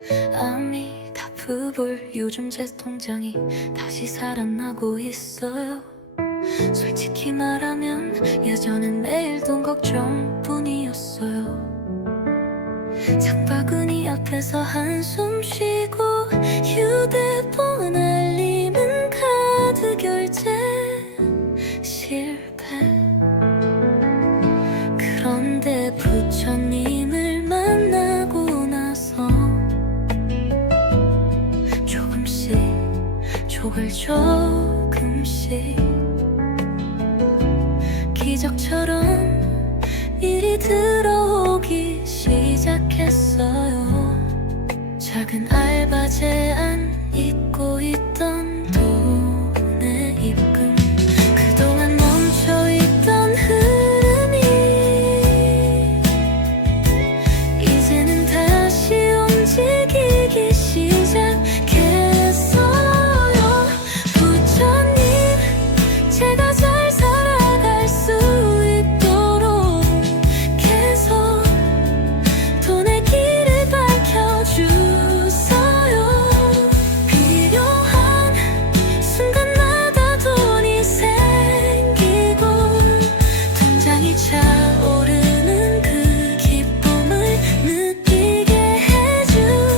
아미타불 요즘 제 통장이 다시 살아나고 있어요. 솔직히 말하면 예전엔 매일 돈 걱정뿐이었어요. 장바구니 앞에서 한숨 쉬고 휴대폰 알림은 카드 결제 실패. 그런데 부처님을 만나고 나서 조금씩 기적처럼 일이 들어오기 시작했어요. 작은 알바 제안 잊고 있던 돈의 입금, 그동안 멈춰있던 흐름이 이제는 다시 움직이기 시작했어요. 제가 잘 살아갈 수 있도록 계속 돈의 길을 밝혀주세요. 필요한 순간마다 돈이 생기고 통장이 차오르는 그 기쁨을 느끼게 해주세요.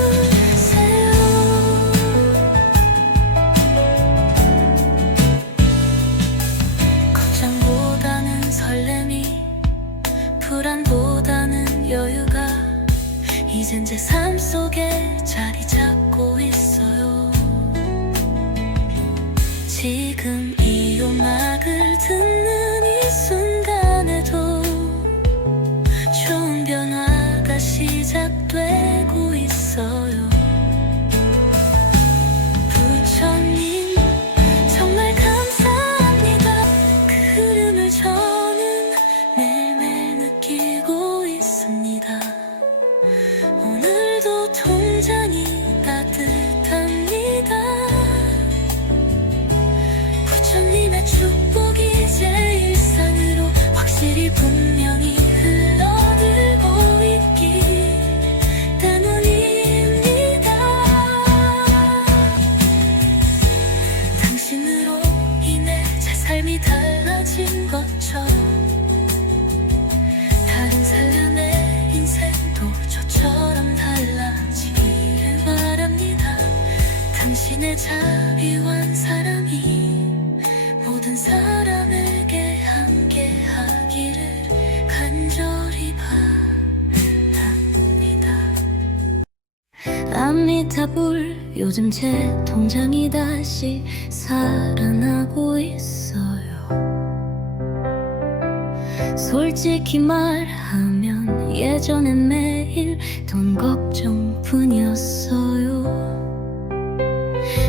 걱정보다는 설렘이, 불안보다는 여유가 이젠 제 삶 속에 자리 잡고 있어요. 지금 이 음악을 듣는 이 순간에도 좋은 변화가 시작되고 있어요. 부처님 정말 감사합니다. 그 흐름을 저는 매일매일 느끼고 있습니다. 오늘도 통장이 따뜻합니다. 부처님의 축복이 제 일상으로 확실히 분명히 흘러들고 있기 때문입니다. 당신으로 인해 제 삶이 달라진 것처럼 다른 사람의 인생도 저처럼 달라지기를 바랍니다. 당신의 자비한 사랑이 모든 사람에게 함께하기를 간절히 바랍니다. 아미타불 요즘 제 통장이 다시 살아나고 있어요. 솔직히 말하면 예전엔 매일 돈 걱정뿐이었어요.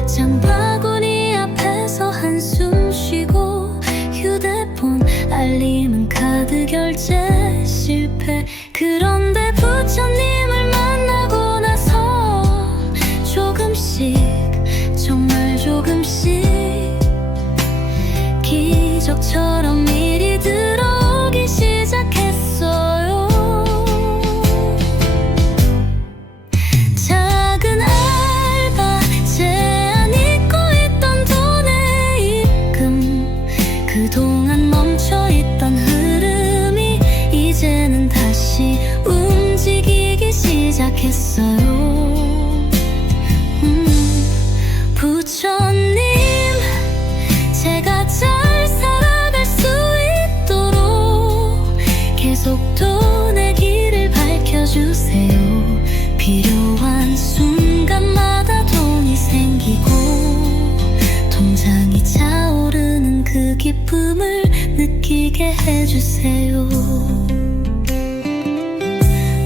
장바구니 앞에서 한숨 쉬고 휴대폰 알림은 카드 결제 실패. 그런데 부처님을 만나고 나서 조금씩, 정말 조금씩 기적처럼 일이 들어오기 시작했어요. 작은 알바 제안 잊고 있던 돈의 입금, 그동안 멈춰있던 흐름이 이제는 다시 움직이기 시작했어요. 부처님 제가 잘 살아갈 수 있도록 계속 돈의 길을 밝혀주세요. 필요한 순간마다 돈이 생기고 통장이 차오르는 그 기쁨을 느끼게 해주세요.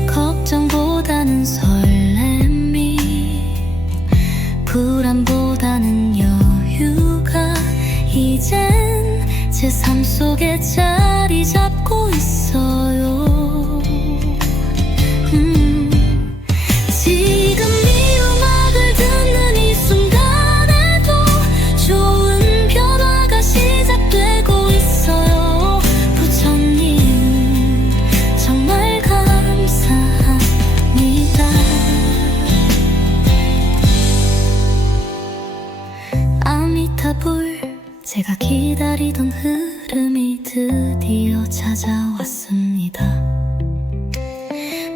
걱정보다는 설렘이, 불안보다는 여유가 이젠 제 삶 속에 자리 잡고 있어요. 지금 이 음악을 듣는 이 순간에도 좋은 변화가 시작되고 있어요. 부처님 정말 감사합니다. 제가 기다리던 흐름이 드디어 찾아왔습니다.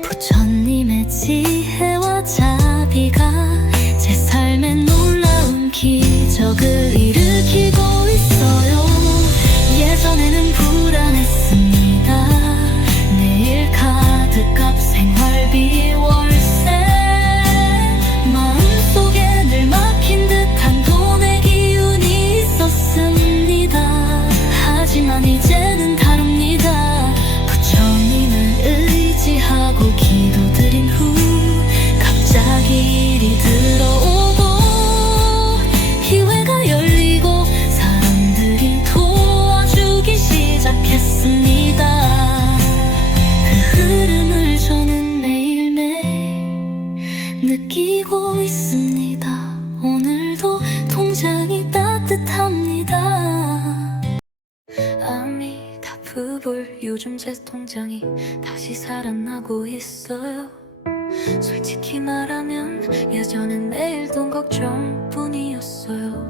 부처님의 지혜와 자비가 제 삶에 놀라운 기적을 일으키고 있어요. 예전에는 불안했습니다. 내일 카드값, 생활비, 월세, 마음속에 늘 막힌 듯한 돈의 기운이 있었습니다. 하지만 이제는 다릅니다. 부처님을 의지하고 기도드린 후 갑자기 일이 들어오고 기회가 열리고 사람들이 도와주기 시작했습니다. 그 흐름을 저는 매일매일 느끼고 있습니다. 오늘도 통장이 따뜻합니다. 아미타불, 요즘 제 통장이 다시 살아나고 있어요. 솔직히 말하면 예전엔 매일 돈 걱정뿐이었어요.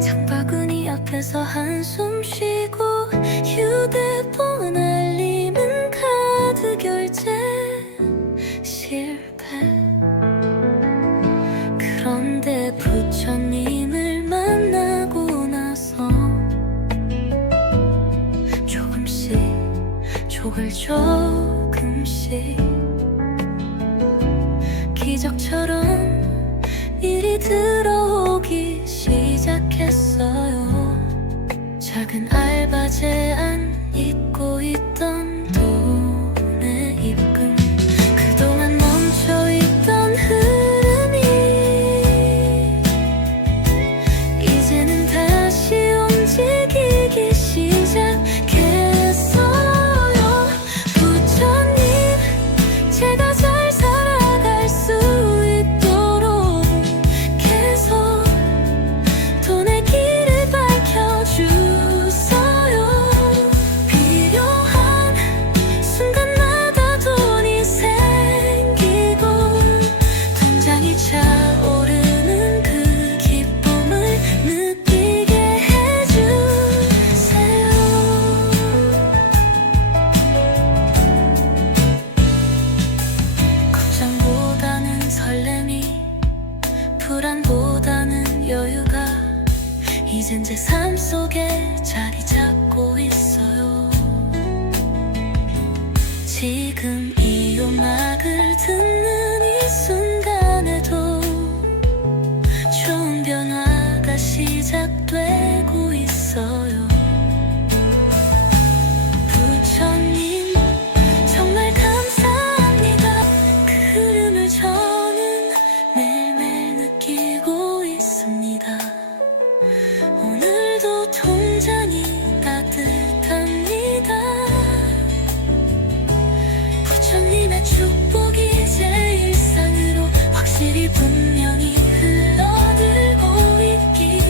장바구니 앞에서 한숨 쉬고 휴대폰 알림은 카드 결제 실패. 그런데 부처님을 만나고 나서 조금씩 조금씩 기적처럼 일이 들어오기 시작했어요. 작은 알바 제안, 잊고 있던 돈의 입금, 그동안 멈춰있던 흐름이 이제는 다시 움직이기 시작했어요. 부처님, 제가 잘 살아갈 수 있도록 계속 돈의 길을 밝혀주세요. 필요한 순간마다 돈이 생기고 통장이 차오르는 그 기쁨을 느끼게 해주세요. 걱정보다는 설렘이, 불안보다는 여유가 이젠 제 삶 속에 자리 잡고 있어요. 지금 이 음악을 듣는 이 순간에도 좋은 변화가 시작되고 있어요. 부처님, 정말 감사합니다. 그 흐름을 저는 매일매일 느끼고 있습니다. 오늘도 통장이 따뜻합니다. 부처님의 축복이 제 일상으로 확실히 분명히 흘러들고 있기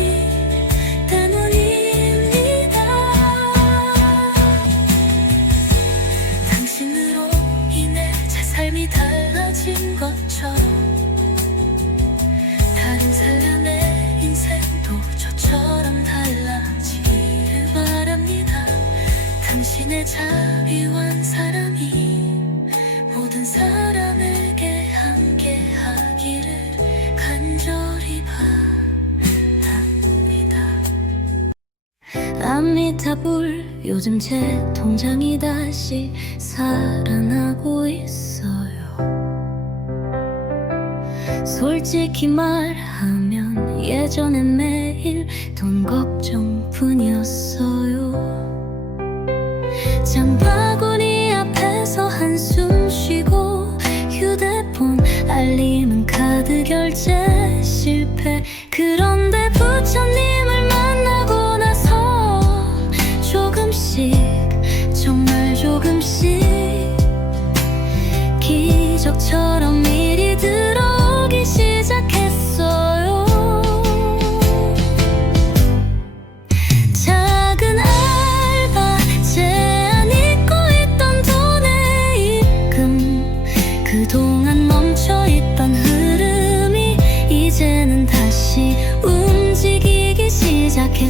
때문입니다. 당신으로 인해 제 삶이 달라진 것처럼 다른 사람의 인생도 저처럼 달라지길 바랍니다. 당신의 자비한 사랑이 모든 사람에게 함께하기를 간절히 바랍니다. 아미타불, 요즘 제 통장이 다시 살아나고 있어요. 솔직히 말하면 예전엔 매일 돈 걱정뿐이었어요. 장바구니 앞에서 한숨 쉬고 휴대폰 알림은 카드 결제 실패. 그런데 부처님을 만나고 나서 조금씩, 정말 조금씩 기적처럼 일이 들어오기 시작했어요. 작은 알바 제안, 잊고 있던 돈의 입금, 그동안 멈춰있던 흐름이 이제는 다시 움직이기 시작했어요.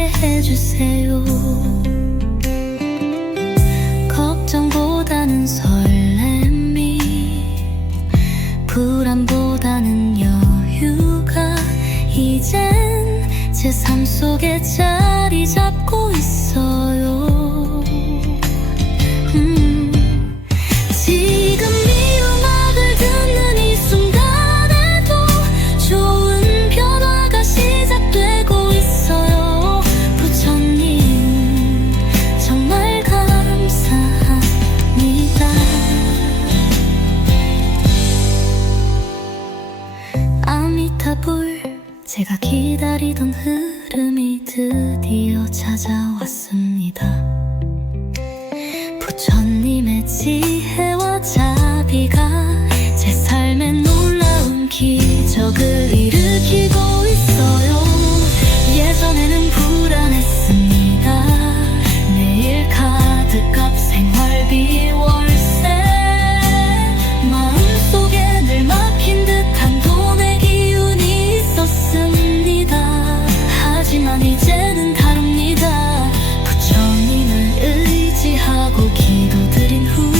느끼게 해주세요. 걱정보다는 설렘이, 불안보다는 여유가 이젠 제 삶 속에 자리 잡고 있어요. 지금 이 음악을 듣는 이 순간에도 좋은 변화가 시작되고 있어요. 부처님 정말 감사합니다. 아미타불, 제가 기다리던 흐름이 드디어 찾아왔습니다. 부처님의 지혜와 자비가 제 삶에 놀라운 기적을 일으키고 있어요. 예전에는 불안했습니다. 내일 카드값, 생활비, 월세, 마음속에 늘 막힌 듯한 돈의 기운이 있었습니다. 하지만 이제는 다릅니다. 부처님을 의지하고 기도드린 후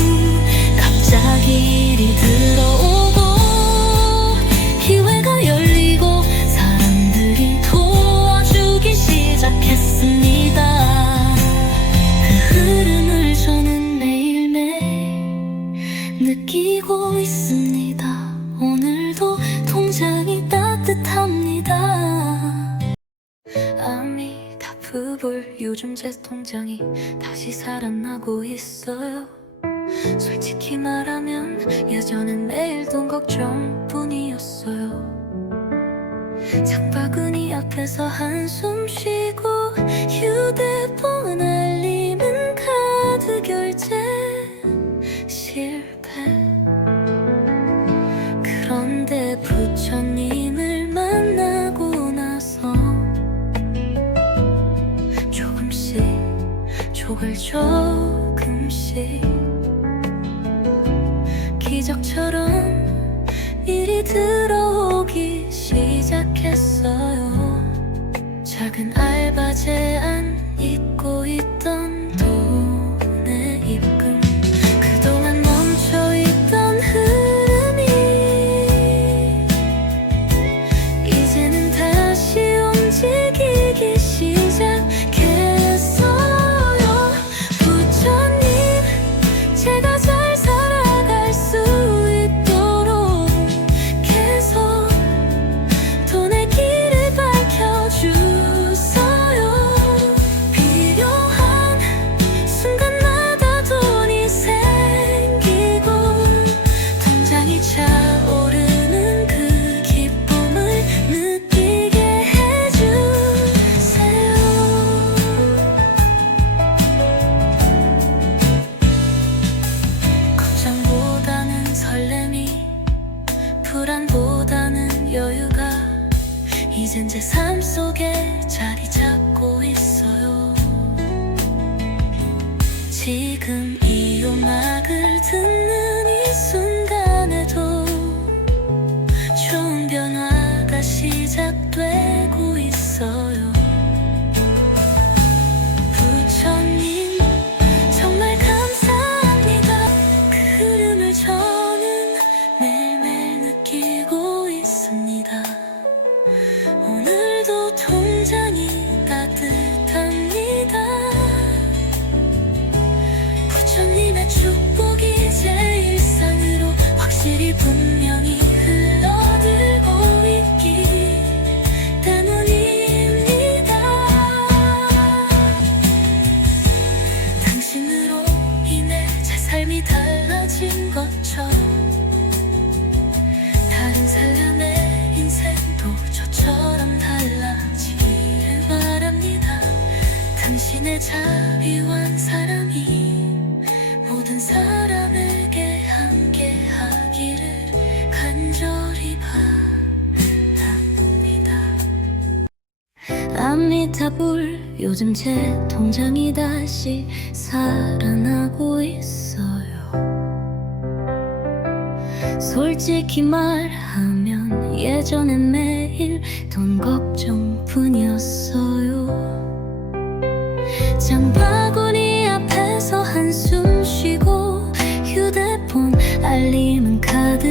갑자기 일이 들어오고 기회가 열리고 사람들이 도와주기 시작했습니다. 그 흐름을 저는 매일매일 느끼고 있습니다. 오늘도 통장이 따뜻합니다. 아미타불, 요즘 제 통장이 다시 살아나고 있어요. 솔직히 말하면 예전엔 매일 돈 걱정뿐이었어요. 장바구니 앞에서 한숨 쉬고 휴대폰 알림은 카드 결제 실패. 그런데 부처님을 만나고 나서 조금씩 조금씩 기적처럼 일이 들어오기 시작했어요. 작은 알바 제안, 잊고 있던 돈의 입금, 그동안 멈춰있던 흐름이 이제는 다시 움직이기 시작했어요. 부처님, 제가 잘 살아갈 수 있도록 계속 돈의 길을 밝혀주세요. 필요한 순간마다 돈이 생기고 통장이 차오르는 그 기쁨을 느끼게 해주세요. 걱정보다는 설렘이, 불안보다는 여유가 이젠 제 삶 속에 자리 잡고 있어요. 지금 이 음악을 듣는 이 순간에도 좋은 변화가 시작되고 있어요. 부처님 정말 감사합니다. 그 흐름을 저는 매일매일 느끼고 있습니다. 오늘도 통장이 따뜻합니다. 부처님의 축복이 제 일상으로 확실히 분명히 흘러들고 있기 때문입니다. 당신으로 인해 제 삶이 달라진 것처럼 다른 사람의 인생도 저처럼 달라지길 바랍니다. 당신의 자비와 사랑이 모든 사람에게 함께하기를 간절히 바랍니다. 아미타불, 요즘 제 통장이 다시 살아나고 있어요. 솔직히 말하면 예전엔 매일 돈 걱정뿐이었어요.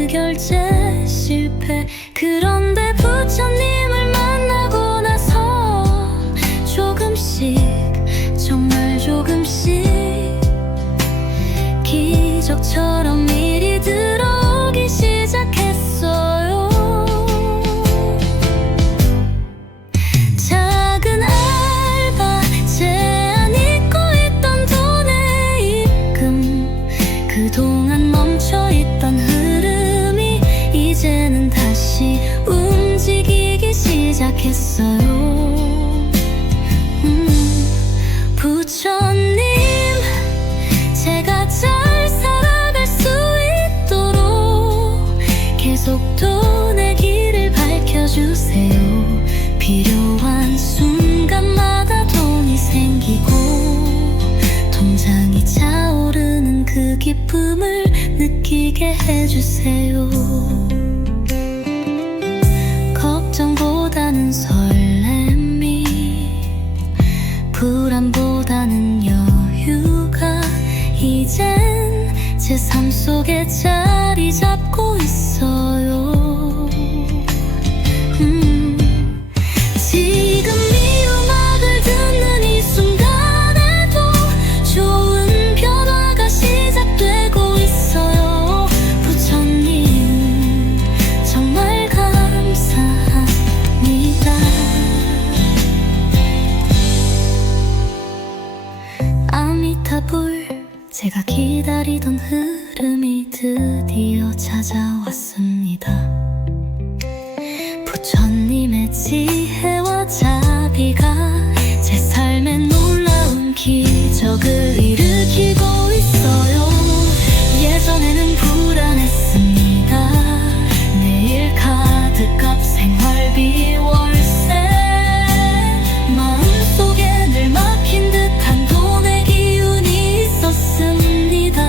결제 실패. 그런데 부처님을 만나고 나서 조금씩, 정말 조금씩 기적처럼 일이 들어오기 시작했어요. 작은 알바, 제한 잊고 있던 돈의 입금, 그동안 멈춰있던 흐름이 이제는 다시 움직이기 시작했어요. 부처님, 제가 잘 살아갈 수 있도록 계속 돈의 길을 밝혀주세요. 필요한 순간마다 돈이 생기고 통장이 차오르는 그 기쁨을 느끼게 해주세요. 걱정보다는 설렘이, 불안보다는 여유가 이젠 제 삶 속에 자리 잡고 있어요. 지금 이 음악을 듣는 이 순간에도 좋은 변화가 시작되고 있어요. 부처님, 정말 감사합니다. 아미타불, 제가 기다리던 흐름이 드디어 찾아왔습니다. 부처님의 지혜와 자비가 제 삶에 놀라운 기적을 일으키고 있어요. 예전에는 불안했습니다. 내일 카드값, 생활비, 월세, 마음속에 늘 막힌 듯한 돈의 기운이 있었습니다.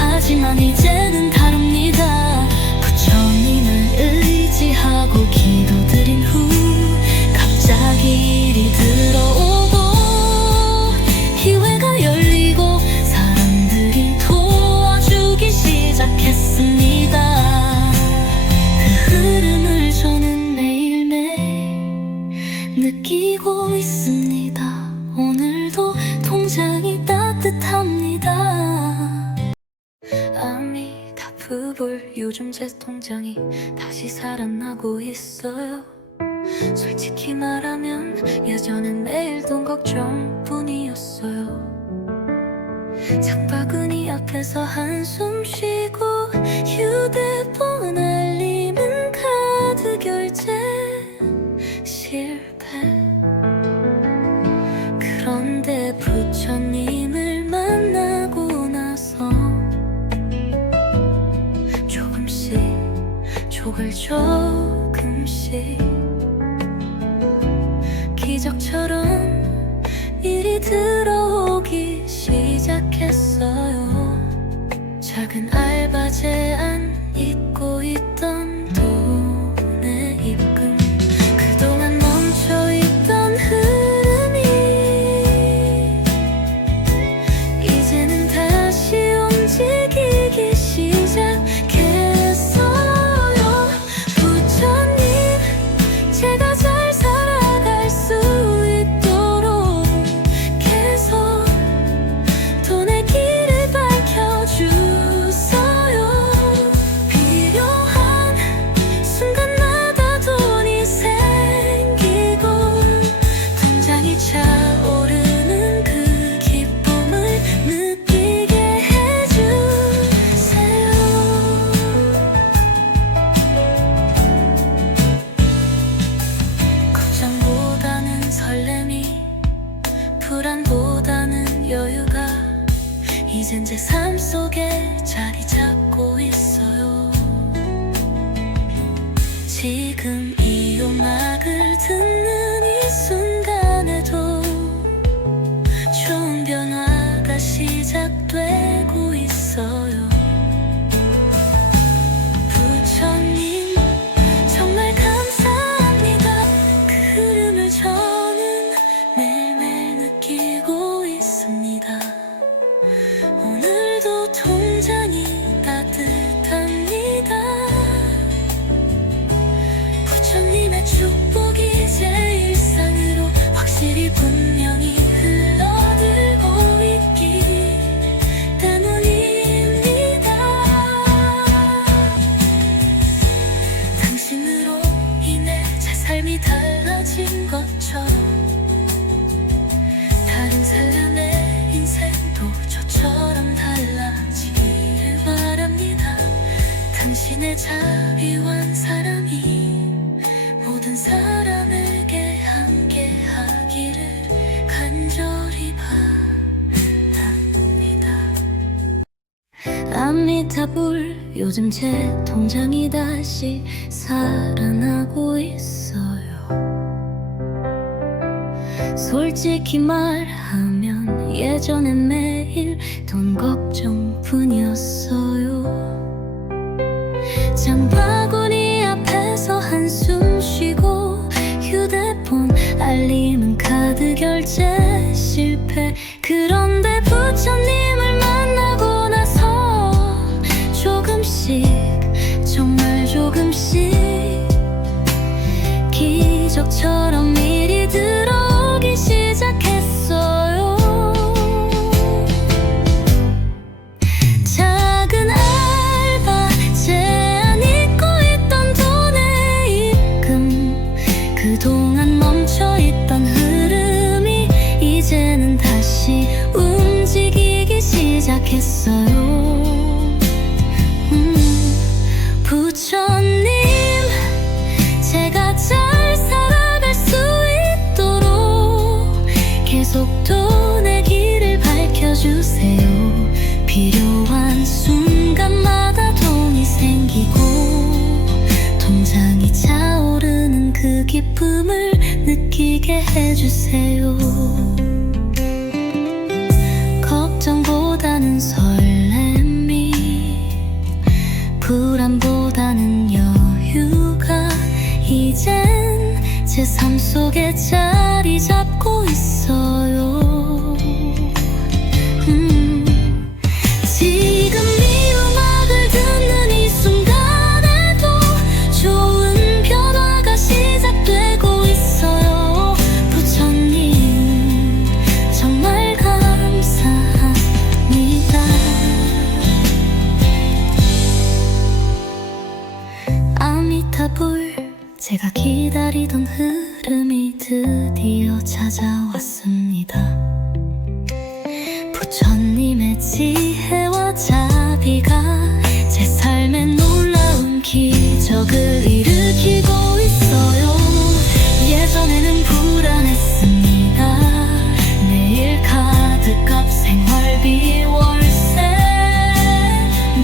하지만 이제는 다릅니다. 부처님을 의지하고 기도드린 후 갑자기 일이 들어오고 기회가 열리고 사람들이 도와주기 시작했습니다. 그 흐름을 저는 매일매일 느끼고 있습니다. 오늘도 통장이 따뜻합니다. 아미타불, 요즘 제 통장이 다시 살아나고 있어요. 솔직히 말하면 예전엔 매일 돈 걱정뿐이었어요. 장바구니 앞에서 한숨 쉬고 휴대폰 알림은 카드 결제 실패. 그런데 부처님을 만나고 나서 조금씩, 조금씩 기적처럼 일이 들어오기 시작했어요. 작은 알바, 제한 잊고 있던 돈의 입금, 그동안 멈춰있던 흐름이 이제는 다시 움직이기 시작했어요. 부처님, 제가 잘 살아갈 수 있도록 계속 돈의 길을 밝혀주세요. 필요한 순간마다 돈이 생기고 통장이 차오르는 그 기쁨을 느끼게 해주세요. 걱정보다는 설렘이, 불안보다는 여유가 이젠 제 삶 속에 자리 잡고 있어요. 지금 이 음악을 듣는 이 순간에도 좋은 변화가 시작되고 있어요. 부처님, 정말 감사합니다. 그 흐름을 저는 매일매일 느끼고 있습니다. 오늘도 통장이 따뜻합니다. 운명이 흘러들고 있기 때문입니다. 당신으로 인해 제 삶이 달라진 것처럼 다른 사람의 인생도 저처럼 달라지길 바랍니다. 당신의 자비한 사랑이 모든 사람에게 함께 하기를 간절히 바랍니다. 아미타불, 요즘 제 통장이 다시 살아나고 있어요. 솔직히 말하면 예전엔 매일 돈 걱정뿐이었어요. 장바구니 앞에서 한숨 쉬고 휴대폰 알림은 카드 결제 실패. 그런데 부처님을 만나고 나서 조금씩, 정말 조금씩 기적처럼 일이 들어오기 시작했어요. 작은 알바, 제안 잊고 있던 돈의 입금, 그동안 멈춰있던 흐름이 이제는 다시 움직이기 시작했어요. 부처님, 제가 잘 살아갈 수 있도록 계속 돈의 길을 밝혀주세요. 필요한 순간마다 돈이 생기고 통장이 차오르는 그 기쁨을 느끼게 해주세요. 걱정보다는 설렘이, 불안보다는 여유가 이젠 제 삶 속에 자리 잡고 있어요. 지금 이 음악을 듣는 이 순간에도 좋은 변화가 시작되고 있어요. 부처님, 정말 감사합니다. 아미타불, 제가 기다리던 흐름이 드디어 찾아왔습니다. 부처님의 지혜와 자비가 제 삶에 놀라운 기적을 일으키고 있어요. 예전에는 불안했습니다. 내일 카드값, 생활비, 월세,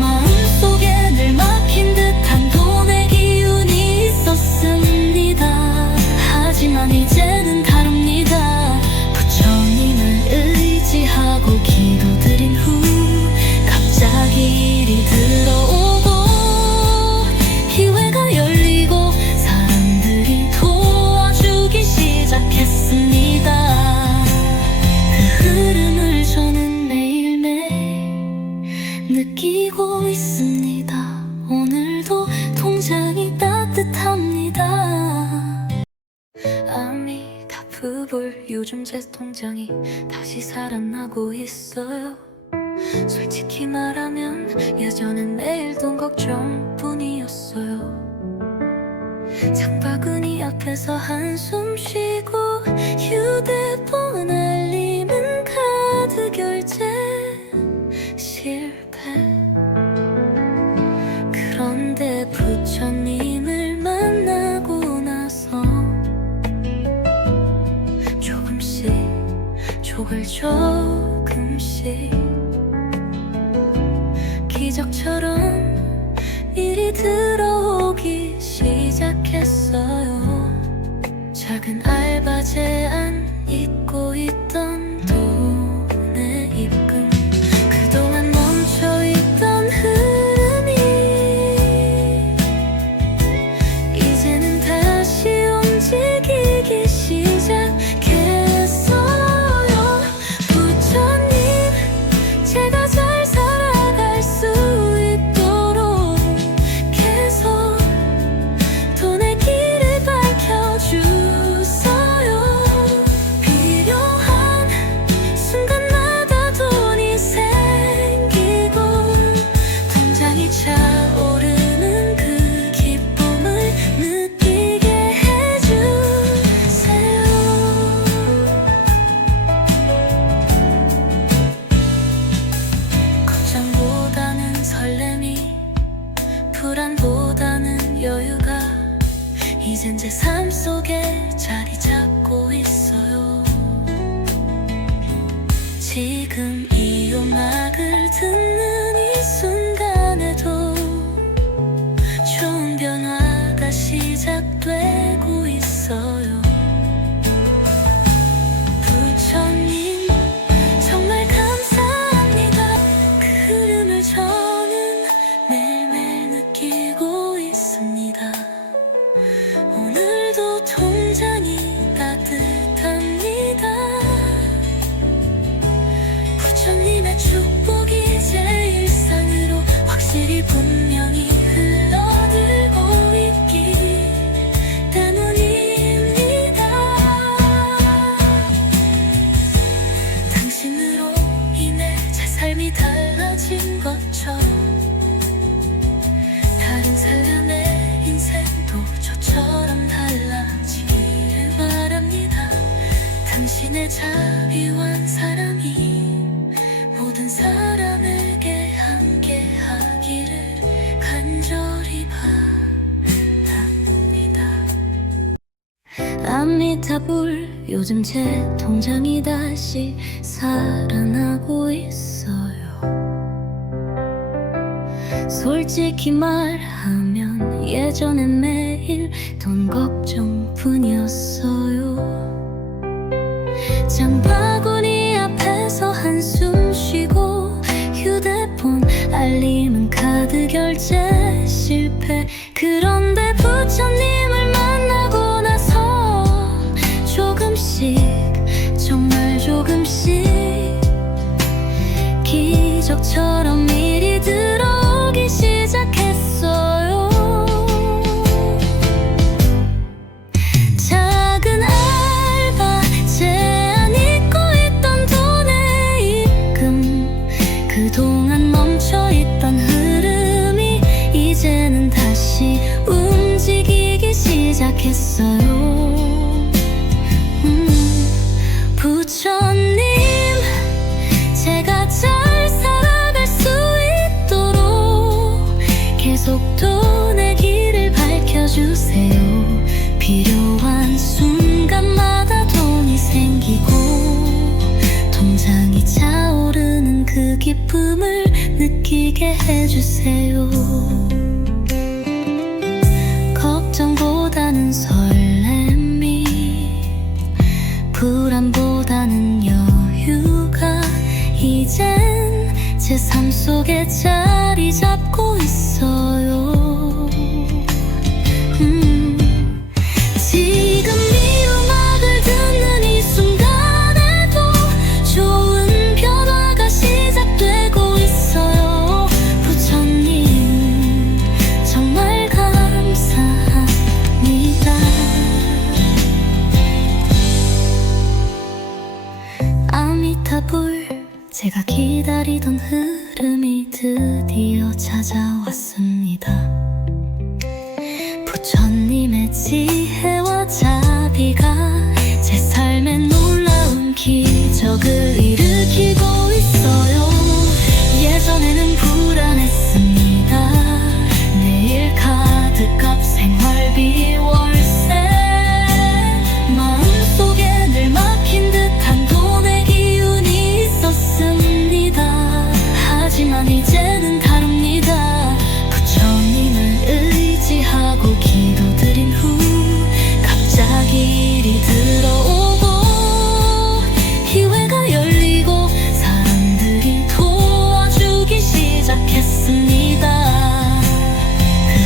마음속에 늘 막힌 듯한 돈의 기운이 있었습니다. 하지만 이제는 다릅니다. 부처님을 의지하고 기도드린 후 갑자기 일이 들어오고 기회가 열리고 사람들이 도와주기 시작했습니다. 그 흐름을 저는 매일매일 느끼고 있습니다. 오늘도 통장이 따뜻합니다. 아미타불, 요즘 제 통장이 다시 살아나고 있어요. 솔직히 말하면 예전엔 매일 돈 걱정뿐이었어요. 장바구니 앞에서 한숨 쉬고 휴대폰 알림은 카드 결제 실패. 그런데 부처님을 만나고 나서 조금씩, 조금씩 기적처럼 일이 들어오기 시작했어요. 작은 알바 제안 잊고 있던 돈의 입금, 그동안 멈춰있던 흐름이 이제는 다시 움직이기 시작했어요. 부처님, 제가 잘 살아갈 수 있도록 계속 돈의 길을 밝혀주세요. 지금 이 음악을 듣는 이 순간에도 좋은 변화가 시작되고 있어요. 부처님 정말 감사합니다. 그 흐름을 저는 매일매일 느끼고 있습니다. 오늘도 통장이 따뜻합니다. 부처님의 축복이 제 일상으로 확실히 분명히 흘러들고 있기 때문입니다. 당신으로 인해 제 삶이 달라진 것처럼 다른 사람의 인생도 저처럼 달라지길 바랍니다. 당신의 자비한 사랑이 모든 사람에게 함께하기를 간절히 바랍니다. 아미타불 요즘 제 통장이 다시 살아나고 있어요. 솔직히 말하면 예전엔 매일 돈 걱정뿐이었어요. 장바구니 앞에서 한숨 쉬고 휴대폰 알림은 카드 결제 실패. 그런데 부처님을 만나고 나서 조금씩 정말 조금씩 기적처럼 일이 들어오기 시작했어요. 작은 알바 제한 잊고 있던 돈의 입금, 그동안 멈춰있던 흐름이 이제는 다시 움직이기 시작했어요. 부처님 제가 잘 살아갈 수 있도록 계속 돈의 길을 밝혀주세요. 필요한 순간마다 돈이 생기고 통장이 차오르는 그 기쁨을 느끼게 해주세요. 걱정보다는 설렘이, 불안보다는 여유가 이젠 제 삶 속에 자리 잡고 있어요. 지금 이 음악을 듣는 이 순간에도 좋은 변화가 시작되고 있어요. 부처님 정말 감사합니다. 아미타불 제가 기다리던 흐름이 드디어 찾아왔습니다. 부처님의 지혜와 자비가 제 삶에 놀라운 기적을 일으키고 있어요. 예전에는 불안했습니다. 내일 카드값, 생활비, 월세, 마음속에 늘 막힌 듯한 돈의 기운이 있었습니다. 하지만 이제는 다릅니다. 부처님을 의지하고 기도드린 후 갑자기 일이 들어오고 기회가 열리고 사람들이 도와주기 시작했습니다.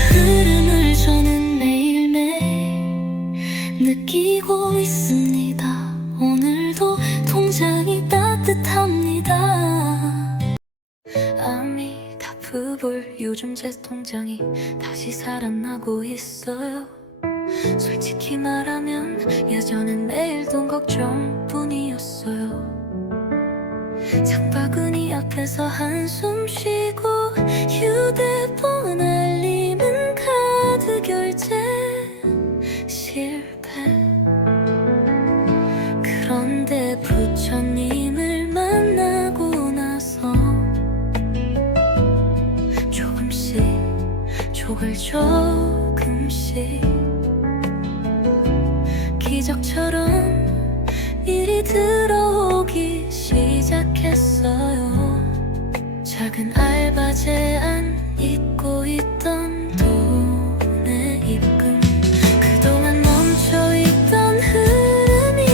그 흐름을 저는 매일매일 느끼고 있습니다. 오늘도 통장이 따뜻합니다. 아미타불 요즘 제 통장이 다시 살아나고 있어요. 솔직히 말하면 예전엔 매일 돈 걱정뿐이었어요. 장바구니 앞에서 한숨 쉬고 휴대폰 알림은 카드 결제 실패. 그런데 부처님을 만나고 나서 조금씩 조금씩 기적처럼 일이 들어오기 시작. 시작했어요. 작은 알바 제안 잊고 있던 돈의 입금, 그동안 멈춰있던 흐름이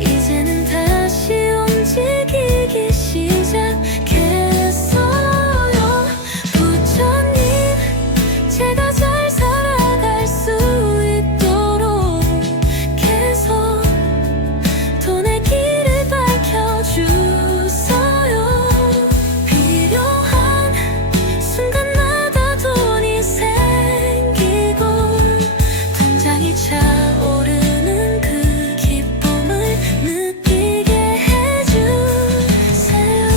이제는 다시 움직이기 시작했어요. 부처님, 제가 잘 살아갈 수 있도록 계속 돈의 길을 밝혀주세요. 필요한 순간마다 돈이 생기고 통장이 차오르는 그 기쁨을 느끼게 해주세요.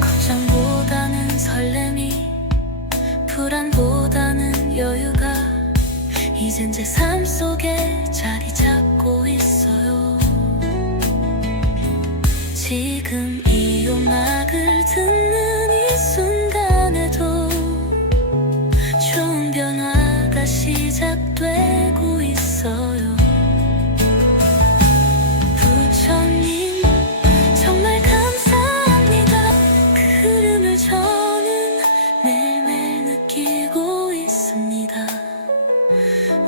걱정보다는 설렘이, 불안보다는 여유가 이젠 제 삶 속에 자리 잡고 있어요. 지금 이 음악을 듣는 이 순간에도 좋은 변화가 시작되고 있어요. 부처님, 정말 감사합니다. 그 흐름을 저는 매일매일 느끼고 있습니다.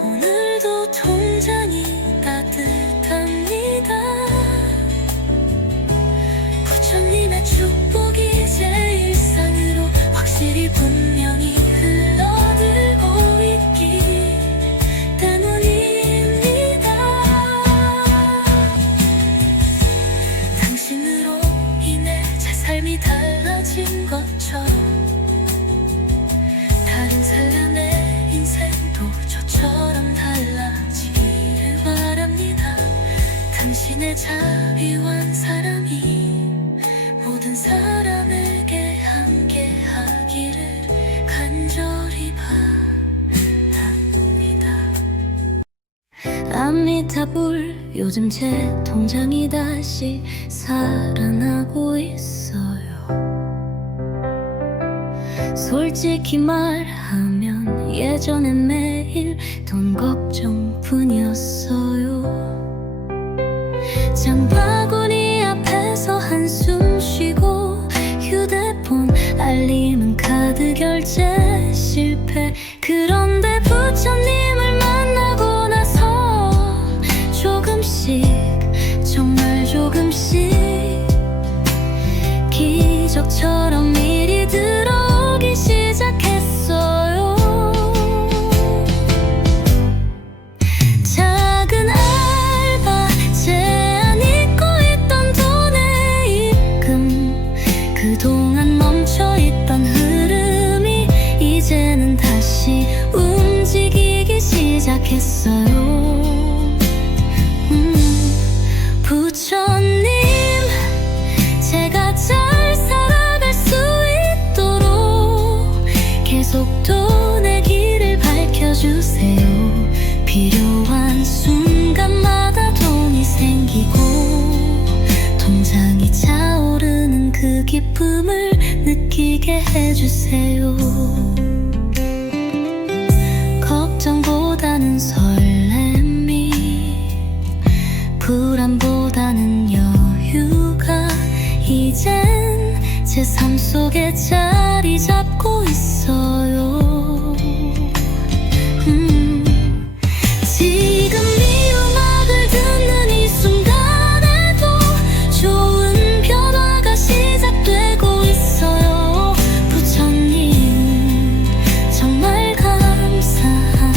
오늘도 통장이 따뜻합니다. 부처님의 축복이 제 일상으로 확실히 분명히 흘러들고 있기 때문입니다. 당신으로 인해 제 삶이 달라진 것처럼 다른 사람의 인생도 저처럼 달라지기를 바랍니다. 당신의 자비한 사랑이 모든 사람에게 함께하기를 간절히 바랍니다. 아미타불, 요즘 제 통장이 다시 살아나고 있어요. 솔직히 말하면 예전엔 매일 돈 걱정뿐이었어요. 장바구니 앞에서 한숨 쉬고 휴대폰 알림은 카드 결제 실패. 그런데 부처님을 만나고 나서 조금씩, 정말 조금씩 기적처럼 일이 들어오기 시작했어요. 작은 알바 제안 잊고 있던 돈의 입금, 그동안 멈춰있던 흐름이 이제는 다시 움직이기 시작했어요. 부처님, 제가 잘 살아갈 수 있도록 계속 돈의 길을 밝혀주세요. 필요한 순간마다 돈이 생기고 통장이 차오르는 그 기쁨을 느끼게 해주세요. 걱정보다는 설렘이, 불안보다는 여유가 이젠 제 삶 속에 자리 잡고 있어요. 지금 이 음악을 듣는 이 순간에도 좋은 변화가 시작되고 있어요. 부처님, 정말 감사합니다.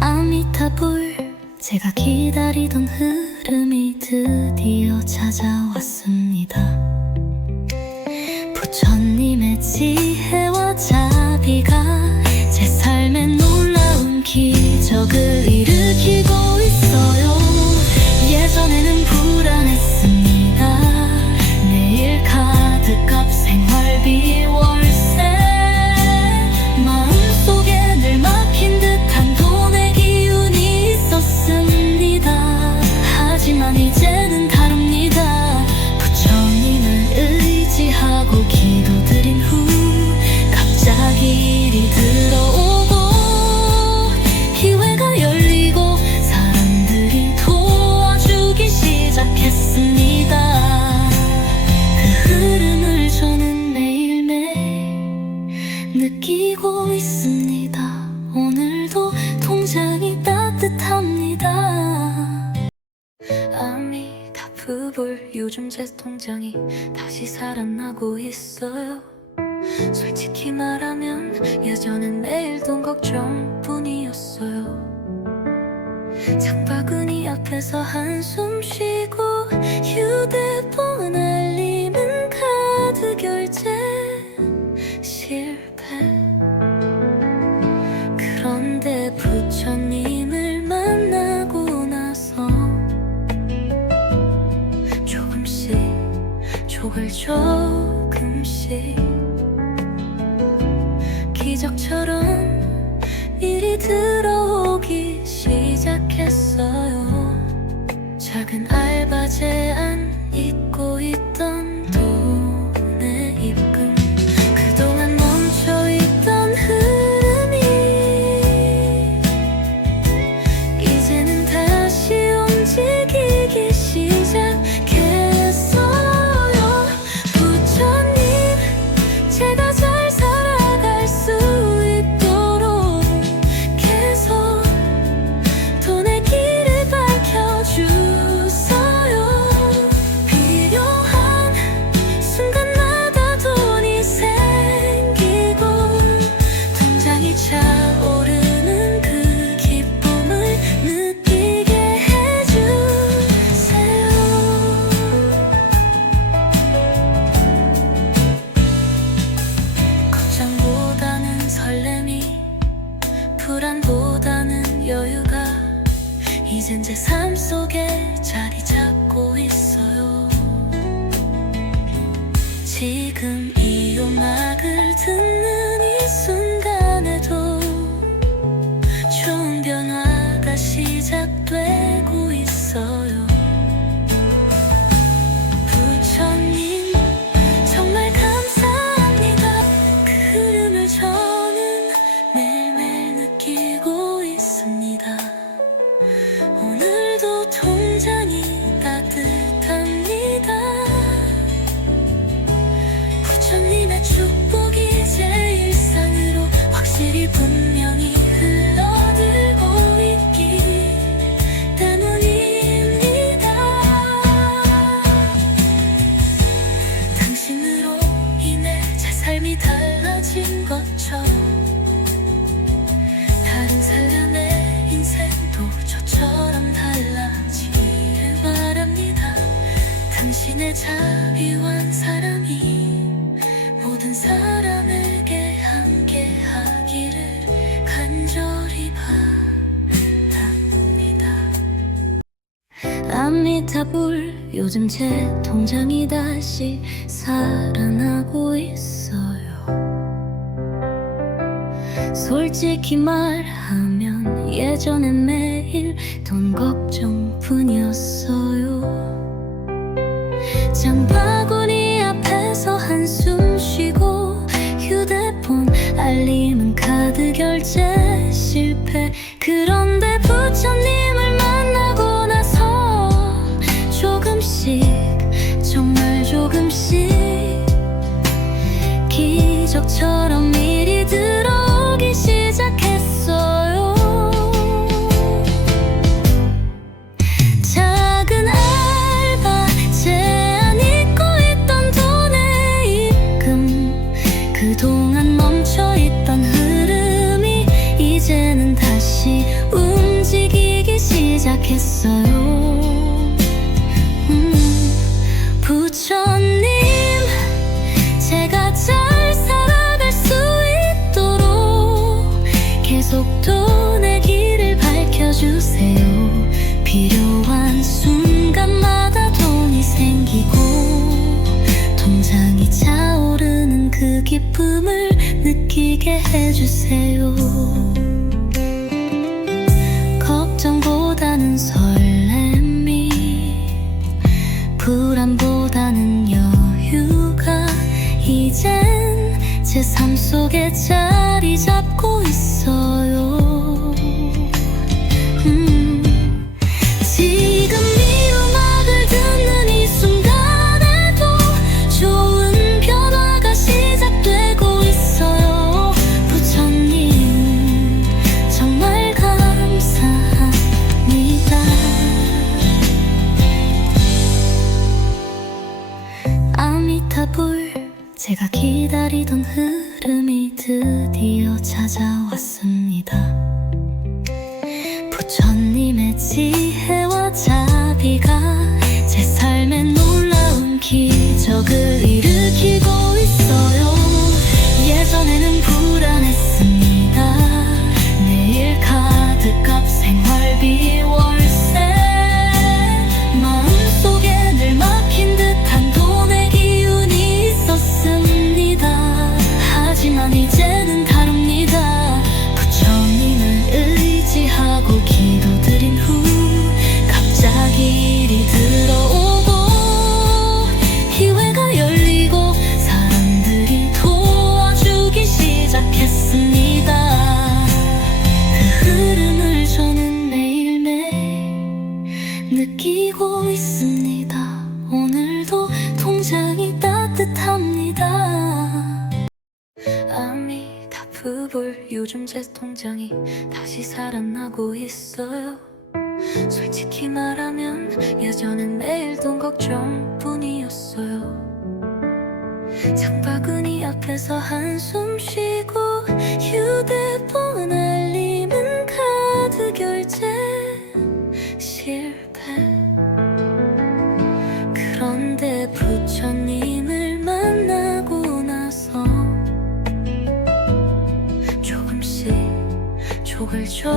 아미타불, 제가 기다리던 흐름이 드디어 찾아왔습니다. 부처님의 지혜와 자비가 제 삶에 놀라운 기적을 일으키고 있어요. 예전에는 불안했습니다. 내일 카드값, 생활비, 월세, 마음속에 늘 막힌 듯한 돈의 기운이 있었습니다. 하지만 이제는 다릅니다. 부처님을 의지하고 기도드린 만나고 있어요. 솔직히 말하면 예전엔 매일 돈 걱정뿐이었어요. 장바구니 앞에서 한숨 쉬고 휴대폰 알림은 카드 결제 실패. 그런데 부처님을 만나고 나서 조금씩 조금씩 기적처럼 일이 들어오기 시작했어요. 작은 알바 제안 잊고 있던 돈의 입금, 그동안 멈춰있던 흐름이 이제는 다시 움직이기 시작했어요. 부처님, 제가 잘 살아갈 수 있도록 계속 돈의 길을 밝혀주세요. 필요한 순간마다 돈이 생기고 통장이 차오르는 그 기쁨을 느끼게 해주세요. 걱정보다는 설렘이, 불안보다는 여유가 이젠 제 삶 속에 자리 잡고 있어요. 지금 이 음악을 듣는 이 순간에도 좋은 변화가 시작되고 있어요. 부처님, 정말 감사합니다. 그 흐름을 저는 매일매일 느끼고 있습니다. 오늘도 통장이 따뜻합니다. 부처님의 축복이 제 일상으로 확실히 분명히 흘러들고 있기 때문입니다. 당신으로 인해 제 삶이 달라진 것처럼 다른 사람의 인생도 저처럼 달라지길 바랍니다. 당신의 자비한 사랑이 모든 사람에게 함께하기를 간절히 바랍니다. 아미타불, 요즘 제 통장이 다시 살아나고 있어요. 솔직히 말하면 예전엔 매일 돈 걱정뿐이었어요. 장바구니 앞에서 한숨 쉬고 휴대폰 알림은 카드 결제 실패. 그런데 부처님을 만나고 나서 조금씩, 정말 조금씩 기적처럼 일이 들어오기 시작했어요. 작은 알바 제안 잊고 있던 돈의 입금, 그동안 멈춰있던 흐름이 이제는 다시 움직이기 시작했어요. 부처님, 제가 잘 살아갈 수 있도록 계속 돈의 길을 밝혀주세요. 필요한 순간마다 돈이 생기고 통장이 차오르는 그 기쁨을 느끼게 해주세요. 걱정보다는 설렘이, 불안보다는 여유가 이젠 제 삶 속에 자리 잡고 있어요. 지금 이 음악을 듣는 이 순간에도 좋은 변화가 시작되고 있어요. 부처님, 정말 감사합니다. 아미타불, 제가 기다리던 흐름이 드디어 찾아왔습니다. 부처님의 지혜와 자비가 제 삶에 놀라운 기적을 일으키고 있어요. 예전에는 불안했습니다. 내일 카드값, 생활비, 월세, 마음속에 늘 막힌 듯한 돈의 기운이 있었습니다. 하지만 이제는 다릅니다. 부처님을 의지하고 기도드린 후 갑자기 일이 들어오고 기회가 열리고 사람들이 도와주기 시작했습니다. 그 흐름을 저는 매일매일 느끼고 있습니다. 오늘도 통장이 따뜻합니다. 아미타불, 요즘 제 통장이 다시 살아나고 있어요. 솔직히 말하면 예전엔 매일 돈 걱정뿐이었어요. 장바구니 앞에서 한숨 쉬고 휴대폰 알림은 카드 결제 실패. 그런데 부처님을 만나고 나서 조금씩 조금씩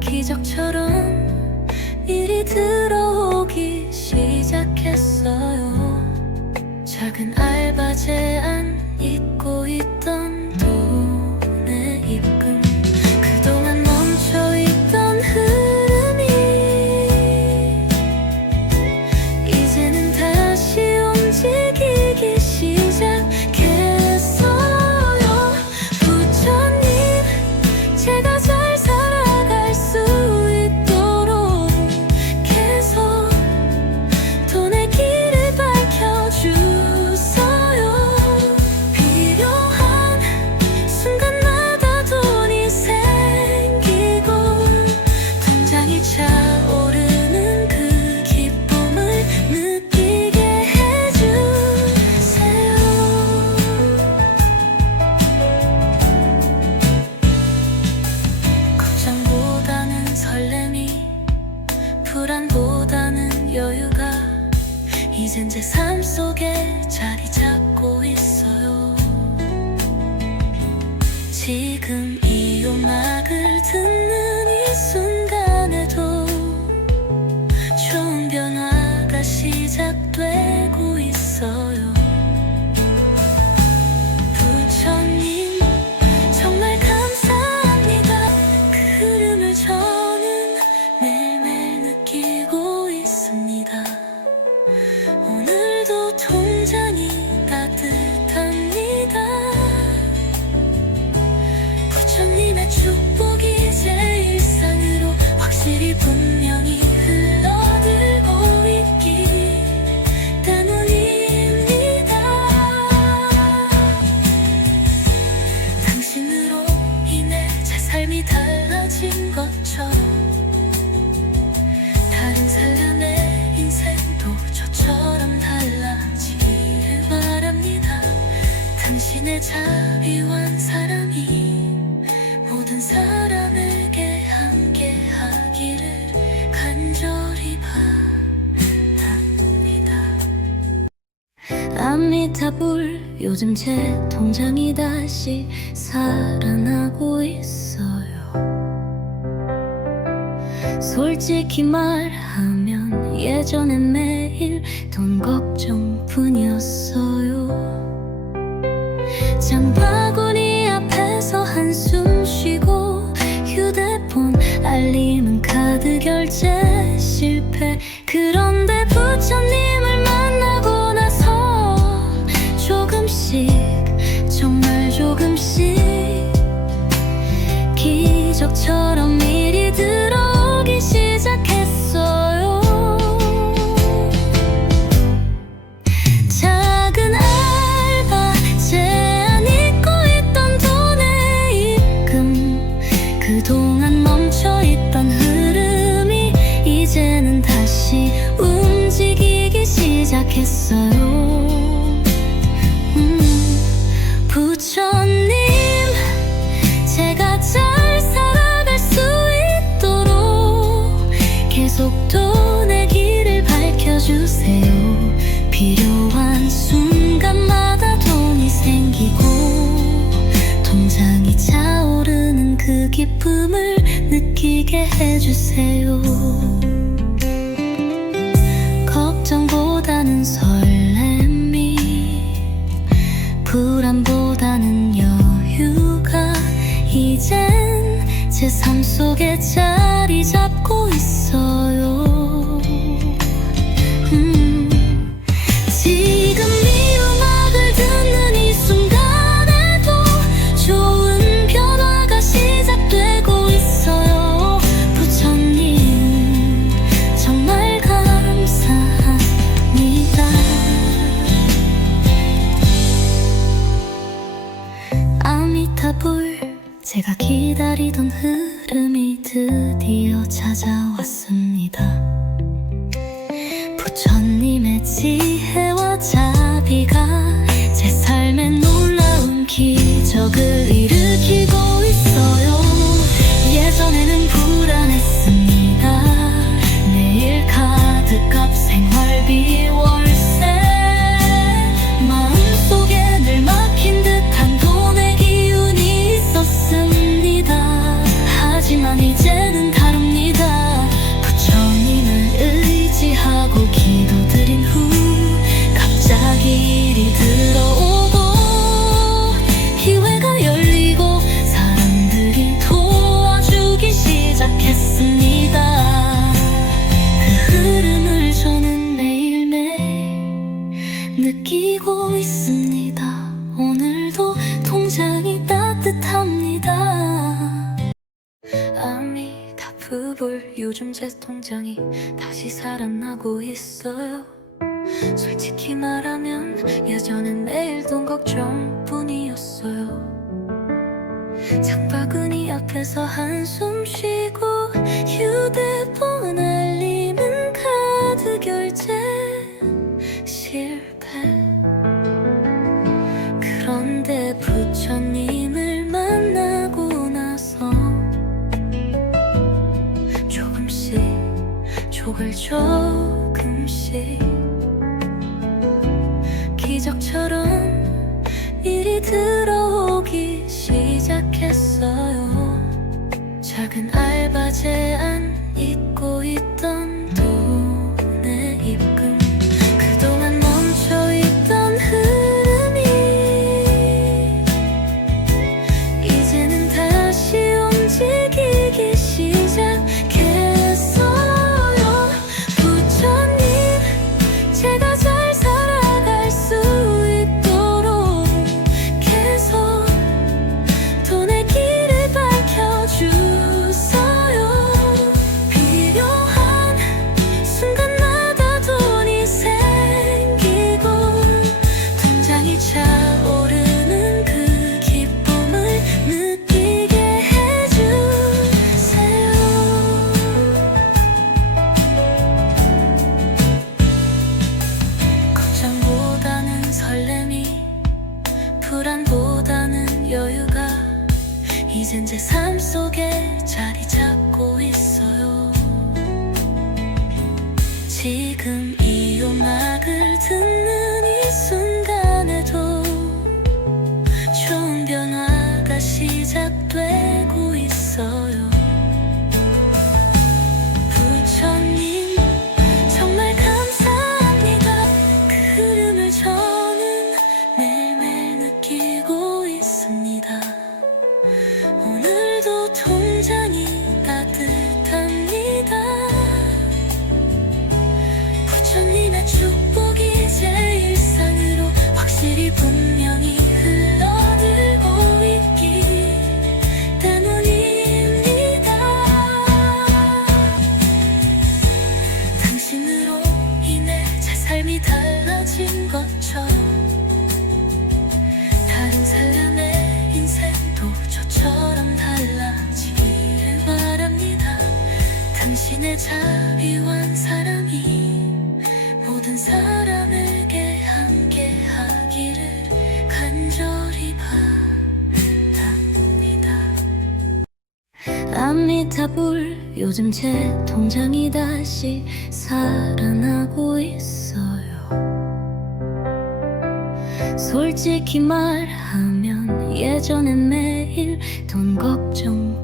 기적처럼 일이 들어오기 시작했어요. 작은 알바 제안, 잊고 있던 돈의 입금, 그동안 멈춰있던 흐름이 이제는 다시 움직이기 시작했어요. 부처님, 제가 잘 살아갈 수 있도록 계속 돈의 길을 밝혀주세요. 필요한 순간마다 돈이 생기고 통장이 차오르는 그 기쁨을 느끼게 해주세요. 걱정보다는 설렘이, 불안보다는 여유가 이젠 제 삶 속에 자리 잡고 있어요. 지금 이 음악을 듣는 이 순간에도 좋은 변화가 시작되고 있어요. 부처님, 정말 감사합니다. 그 흐름을 저는 매일매일 느끼고 있습니다. 오늘도 통장이 따뜻합니다. 부처님의 축복이 제 일상으로 확실히 분명히 흘러들고 있기 때문입니다. 당신으로 인해 제 삶이 달라진 것처럼 다른 사람의 인생도 저처럼 달라지길 바랍니다. 당신의 자비한 사랑이 모든 사람에게 함께하기를 간절히 바랍니다. 아미타불, 요즘 제 통장이 다시 살아나고 있어요. 솔직히 말하면 예전엔 매일 돈 걱정뿐이었어요. 장바구니 앞에서 한숨 쉬고 휴대폰 알림은 카드 결제 실패. 그런데 부처님을 만나고 나서 조금씩, 정말 조금씩 기적처럼 일이 들어오기 시작했어요. 시작했어요. 부처님, 제가 잘 살아갈 수 있도록 계속 또 내 길을 밝혀주세요. 필요한 순간마다 돈이 생기고 통장이 차오르는 그 기쁨을 느끼게 해주세요. 걱정보다는 설렘이, 불안보다는 여유가 이젠 제 삶 속에 자리 잡고 있어요. 지금 이 음악을 듣는 이 순간에도 좋은 변화가 시작되고 있어요. 부처님, 정말 감사합니다. 아미타불, 제가 기다리던 흐름이 드디어 찾아왔습니다. 부처님의 지혜와 자비가 제 삶에 놀라운 기적을 일으키고 있어요. 예전에는 불안했습니다. 내일 카드값, 생활비, 월세, 마음속에 늘 막힌 듯한 돈의 기운이 있었습니다. 하지만 이제는 다릅니다. 부처님을 의지하고 기도드린 후 갑자기 일이 들어오고 기회가 열리고 사람들이 도와주기 시작했습니다. 그 흐름을 저는 매일매일 느끼고 있습니다. 오늘도 통장이 따뜻합니다. 아미타불, 요즘 제 통장이 다시 살아나고 있어요. 솔직히 말하면 예전엔 매일 돈 걱정뿐이었어요. 장바구니 앞에서 한숨 쉬고 휴대폰 알림은 카드 결제 실패. 그런데 부처님을 만나고 나서 조금씩 조금씩 기적처럼 일이 들어오기 시작했어요. 작은 알바 제안, 잊고 있던 돈의 입금, 그동안 멈춰있던 흐름이 이제는 다시 움직이기 시작했어요. 부처님, 제가 잘 살아갈 수 있도록 계속 돈의 길을 밝혀주세요. 필요한 순간마다 돈이 생기고 통장이 차오르는 그 기쁨을 느끼게 해주세요. 걱정보다는 설렘이, 불안보다는 여유가 이젠 제 삶 속에 자리 잡고 있어요. 지금 이 음악을 듣는 이 순간에도 좋은 변화가 시작되고 있어요. 부처님, 정말 감사합니다. 그 흐름을 저는 매일매일 느끼고 있습니다. 오늘도 통장이 따뜻합니다. 부처님의 축복이 제 일상으로 확실히 분명히 흘러들고 있기 때문입니다. 당신으로 인해 제 삶이 달라진 것처럼 다른 사람의 인생도 저처럼 달라지길 바랍니다. 당신의 자비와 사랑이 모든 사람의 요즘 제 통장이 다시 살아나고 있어요. 솔직히 말하면 예전엔 매일 돈 걱정뿐이었어요.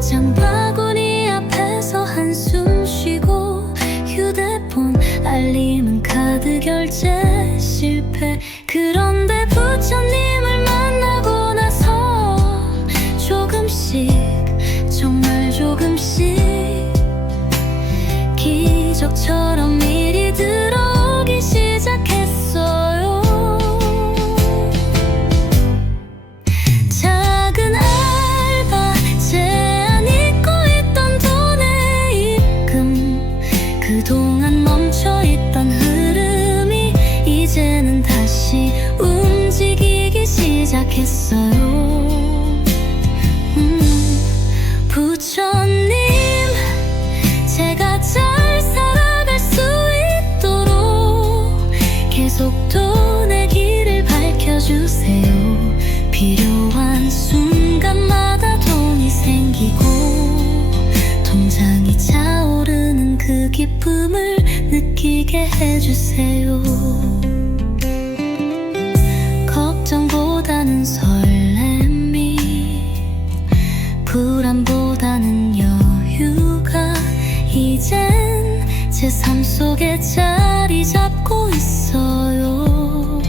장바구니 앞에서 한숨 쉬고 휴대폰 알림은 카드 결제 실패. 그런데 부처님을 만나고 나서 조금씩, 정말 조금씩 기적처럼 일이 들어오기 시작했어요. 작은 알바, 제한 잊고 있던 돈의 입금, 그동안 멈춰있던 흐름이 이제는 다시 움직이기 시작했어요. 부처님, 제가 잘 살아갈 수 있도록 계속 돈의 길을 밝혀주세요. 필요한 순간마다 돈이 생기고 통장이 차오르는 그 기쁨을 느끼게 해주세요. 걱정보다는 설렘이, 불안보다는 여유가 이젠 제 삶 속에 자리 잡고 있어요.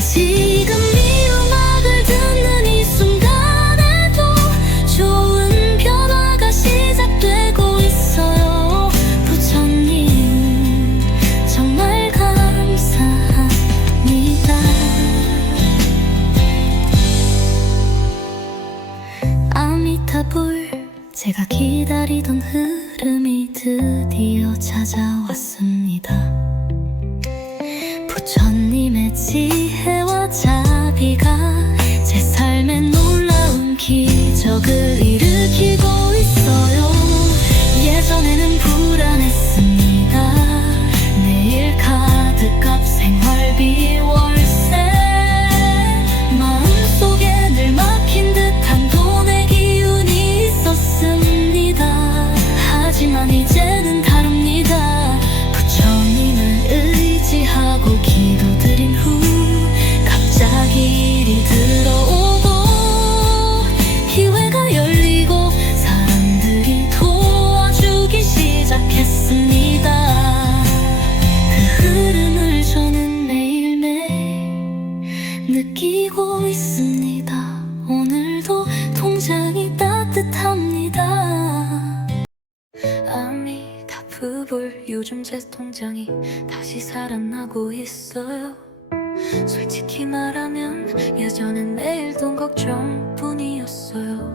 지금 이 음악을 듣는 이 순간에도 좋은 변화가 시작되고 있어요. 부처님, 정말 감사합니다. 아미타불, 제가 기다리던 흐름이 드디어 찾아왔습니다. 부처님의 지혜와 자비가 제 삶에 놀라운 기적을 일으키고 있어요. 예전에는 불안했습니다. 내일 카드값, 생활비, 월세, 마음속에 늘 막힌 듯한 돈의 기운이 있었습니다. 하지만 이제는 다릅니다. 부처님을 의지하고 기도드린 후 갑자기 일이 들어오고 기회가 열리고 사람들이 도와주기 시작했습니다. 그 흐름을 저는 매일매일 느끼고 있습니다. 오늘도 통장이 따뜻합니다. 아미타불, 요즘 제 통장이 다시 살아나고 있어요. 솔직히 말하면 예전엔 매일 돈 걱정뿐이었어요.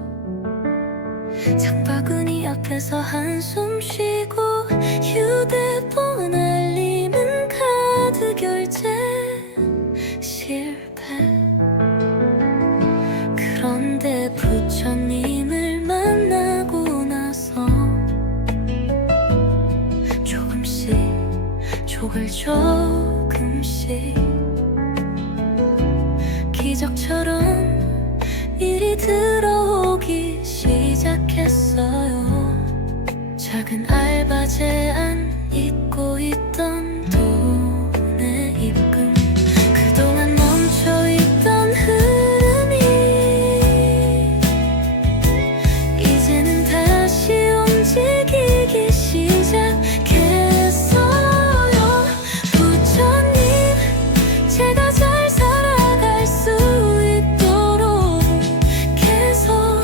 장바구니 앞에서 한숨 쉬고 휴대폰 알림은 카드 결제 실패. 그런데 부처님을 만나고 나서 조금씩, 조금씩 기적처럼 일이 들어오기 시작했어요. 작은 알바, 제한 잊고 있던 돈의 입금, 그동안 멈춰있던 흐름이 이제는 다시 움직이기 시작했어요. 부처님, 제가 잘 살아갈 수 있도록 계속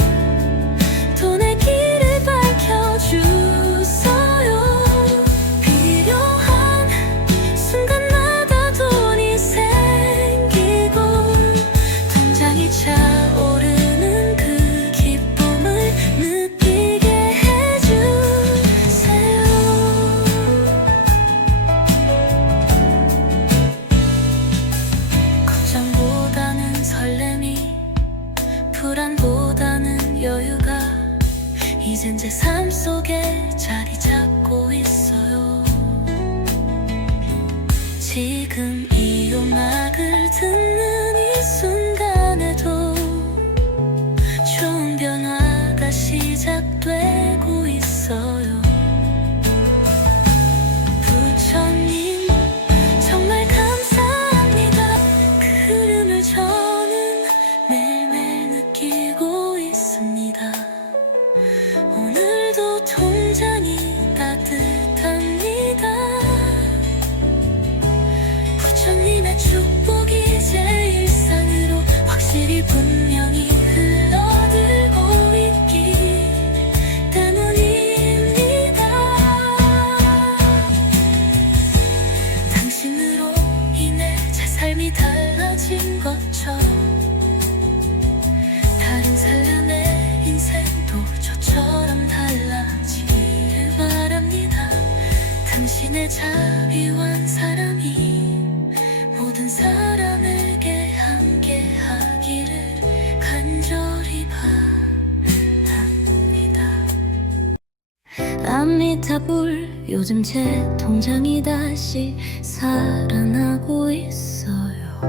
돈의 길을 밝혀주세요. 필요한 순간마다 돈이 생기고 통장이 차오르는 그 기쁨을 느끼게 해주세요. 걱정보다는 설렘이, 불안보다는 여유가 이젠 제 삶 속에 자리 잡고 있어요. 지금 이 음악을 듣는 이 순간에도 축복이 제 일상으로 확실히 분명히 흘러들고 있기 때문입니다. 당신으로 인해 제 삶이 달라진 것처럼 다른 사람의 인생도 저처럼 달라지길 바랍니다. 당신의 자비한 사랑이 모든 사람에게 함께하기를 간절히 바랍니다. 아미타불, 요즘 제 통장이 다시 살아나고 있어요.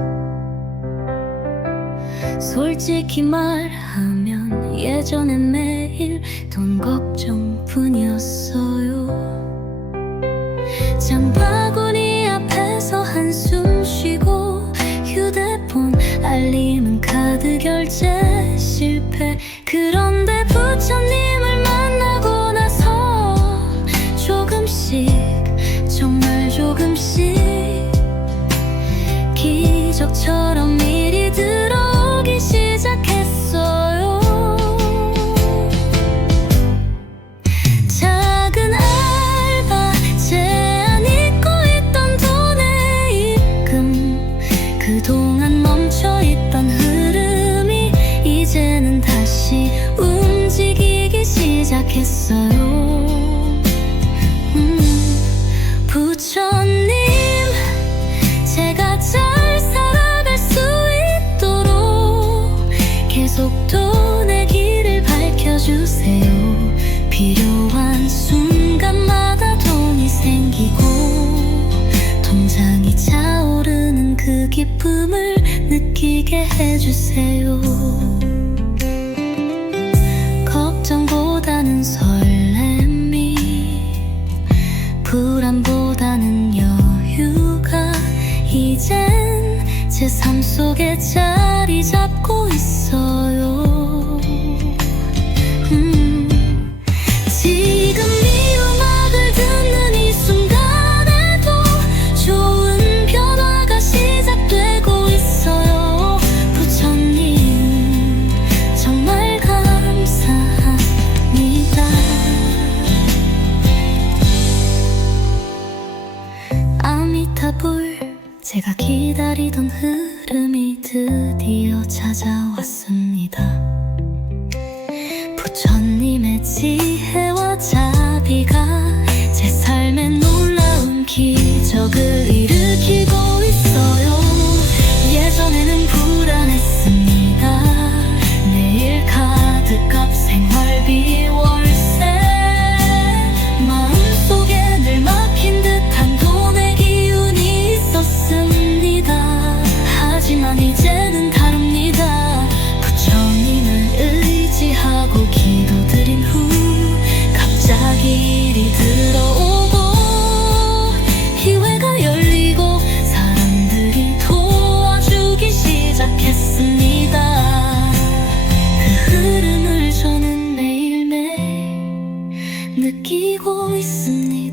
솔직히 말하면 예전엔 매일 돈 걱정뿐이었어요. 장바구니 앞에서 한숨 쉬고 휴대폰 알림은 카드 결제 실패. 그런데 부처님을 만나고 나서 조금씩, 정말 조금씩 기적처럼 일이 들어오기 시작했어요. 작은 알바, 제한 잊고 있던 돈의 입금, 그동안 멈춰있던 흐름이 이제는 다시 움직이기 시작했어요. 부처님, 제가 잘 살아갈 수 있도록 계속 돈의 길을 밝혀주세요. 필요한 순간마다 돈이 생기고 통장이 차오르는 그 기쁨을 느끼게 해주세요. 걱정보다는 설렘이, 불안보다는 여유가 이젠 제 삶 속에 자리 잡고 있어요. 지금 이 음악을 듣는 이 순간에도 좋은 변화가 시작되고 있어요. 부처님, 정말 감사합니다. 아미타불, 제가 기다리던 흐름이 드디어 찾아왔습니다. 부처님의 지혜와 자비가 제 삶에 놀라운 기적을 일으키고 있어요. 예전에는 불안했습니다. 내일 카드값, 생활비, 월세, 마음속에 늘 막힌 듯한 돈의 기운이 있었습니다. 하지만 이제는 다릅니다. 부처님을 의지하고 기도드린 후 갑자기 일이 들어오고 기회가 열리고 사람들이 도와주기 시작했습니다. 그 흐름을 저는 매일매일 느끼고 있습니다.